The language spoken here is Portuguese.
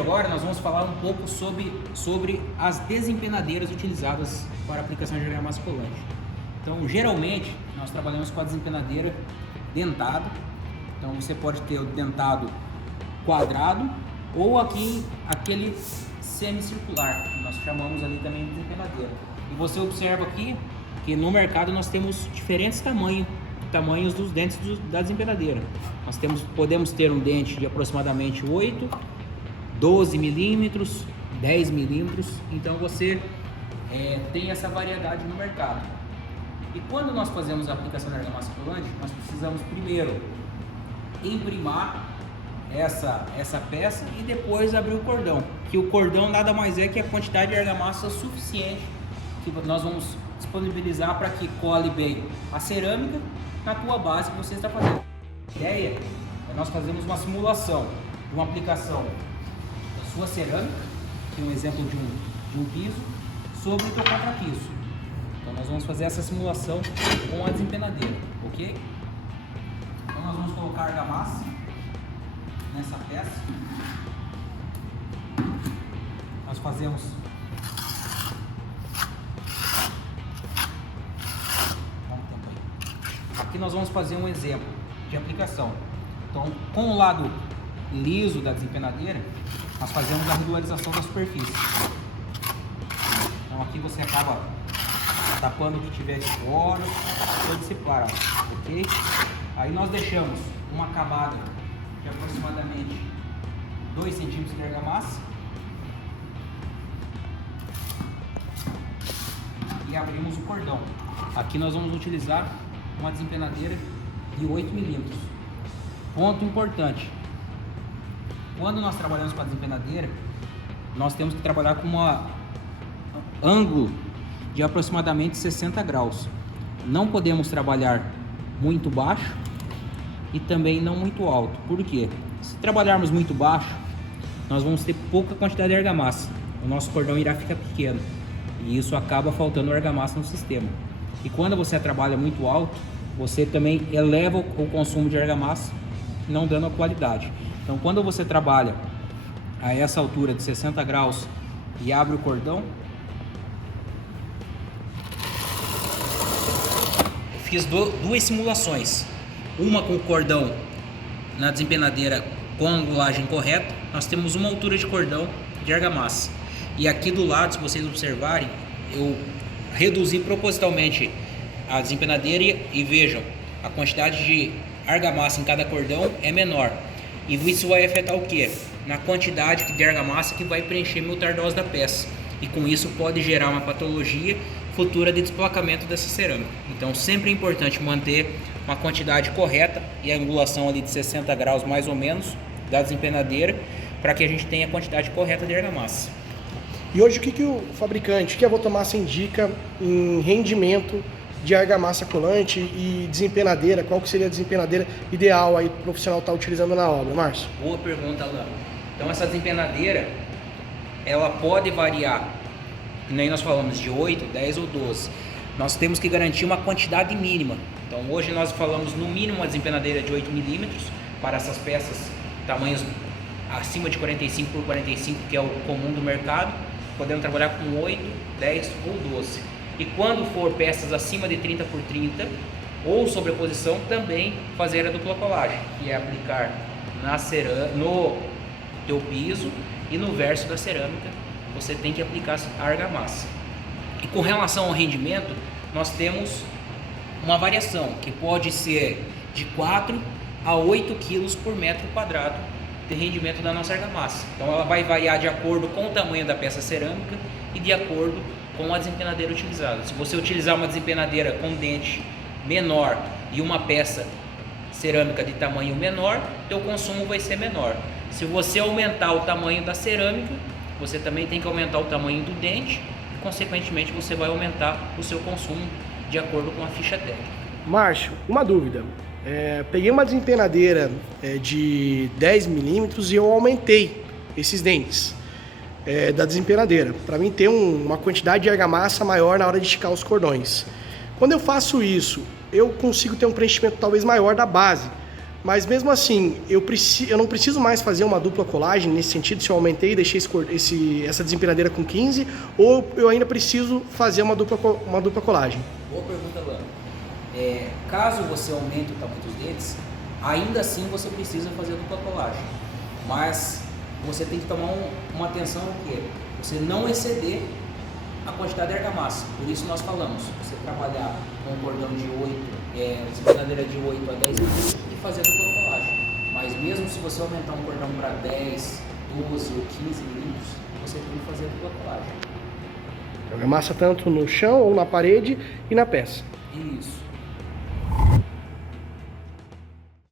vídeo agora nós vamos falar um pouco sobre as desempenadeiras utilizadas para aplicação de argamassa colante. Então, geralmente, nós trabalhamos com a desempenadeira dentada. Então, você pode ter o dentado quadrado ou aquele semicircular, que nós chamamos ali também de desempenadeira. E você observa aqui que no mercado nós temos diferentes tamanhos dos dentes da desempenadeira. Nós podemos ter um dente de aproximadamente 8, 12 milímetros, 10 milímetros. Então você tem essa variedade no mercado. E quando nós fazemos a aplicação de argamassa colante, nós precisamos primeiro emprimar essa peça e depois abrir o cordão. Que o cordão nada mais é que a quantidade de argamassa suficiente que nós vamos disponibilizar para que cole bem a cerâmica na tua base que você está fazendo. A ideia é nós fazermos uma simulação de uma aplicação da sua cerâmica, que é um exemplo de um piso, sobre o teu contrapiso. Então nós vamos fazer essa simulação com a desempenadeira, ok? Então nós vamos colocar a argamassa nessa peça. Nós fazemos aqui nós vamos fazer um exemplo de aplicação. Então, com o lado liso da desempenadeira, nós fazemos a regularização da superfície. Então aqui você acaba tapando o que tiver de fora, todo separado, ok? Aí nós deixamos uma camada de aproximadamente 2 centímetros de argamassa e abrimos o cordão. Aqui nós vamos utilizar uma desempenadeira de 8 milímetros. Ponto importante: quando nós trabalhamos com a desempenadeira, nós temos que trabalhar com um ângulo de aproximadamente 60 graus. Não podemos trabalhar muito baixo e também não muito alto. Por quê? Se trabalharmos muito baixo, nós vamos ter pouca quantidade de argamassa. O nosso cordão irá ficar pequeno e isso acaba faltando argamassa no sistema. E quando você trabalha muito alto, você também eleva o consumo de argamassa, não dando a qualidade. Então, quando você trabalha a essa altura de 60 graus e abre o cordão, eu fiz duas simulações. Uma com o cordão na desempenadeira com a angulagem correta. Nós temos uma altura de cordão de argamassa. E aqui do lado, se vocês observarem, eu reduzi propositalmente a desempenadeira e vejam, a quantidade de argamassa em cada cordão é menor. E isso vai afetar o que? Na quantidade de argamassa que vai preencher meu tardós da peça. E com isso pode gerar uma patologia futura de desplacamento dessa cerâmica. Então sempre é importante manter uma quantidade correta e a angulação ali de 60 graus mais ou menos da desempenadeira, para que a gente tenha a quantidade correta de argamassa. E hoje o que o fabricante, que a Votomassa indica em rendimento de argamassa colante e desempenadeira? Qual que seria a desempenadeira ideal aí para o profissional estar utilizando na obra, Márcio? Boa pergunta, Alain. Então essa desempenadeira, ela pode variar, nem nós falamos de 8, 10 ou 12. Nós temos que garantir uma quantidade mínima. Então hoje nós falamos no mínimo uma desempenadeira de 8 milímetros para essas peças tamanhos acima de 45 por 45, que é o comum do mercado. Podemos trabalhar com 8, 10 ou 12. E quando for peças acima de 30 por 30 ou sobreposição, também fazer a dupla colagem, que é aplicar no teu piso e no verso da cerâmica, você tem que aplicar a argamassa. E com relação ao rendimento, nós temos uma variação, que pode ser de 4 a 8 quilos por metro quadrado de rendimento da nossa argamassa. Então ela vai variar de acordo com o tamanho da peça cerâmica e de acordo com a desempenadeira utilizada. Se você utilizar uma desempenadeira com dente menor e uma peça cerâmica de tamanho menor, teu consumo vai ser menor. Se você aumentar o tamanho da cerâmica, você também tem que aumentar o tamanho do dente e, consequentemente, você vai aumentar o seu consumo de acordo com a ficha técnica. Márcio, uma dúvida. Peguei uma desempenadeira de 10 milímetros e eu aumentei esses dentes da desempenadeira, para mim ter uma quantidade de argamassa maior na hora de esticar os cordões. Quando eu faço isso, eu consigo ter um preenchimento talvez maior da base, Mas mesmo assim, eu não preciso mais fazer uma dupla colagem nesse sentido, se eu aumentei e deixei essa desempenadeira com 15, ou eu ainda preciso fazer uma dupla colagem? Boa pergunta, Luan. Caso você aumente o tamanho dos dentes, ainda assim você precisa fazer a dupla colagem. Mas você tem que tomar uma atenção no quê? Você não exceder a quantidade de argamassa. Por isso nós falamos, você trabalhar com um cordão de 8, desempenadeira de 8 a 10 milímetros e fazer a dupla colagem. Mas mesmo se você aumentar um cordão para 10, 12 ou 15 milímetros, você tem que fazer a dupla colagem. Argamassa tanto no chão ou na parede e na peça. Isso.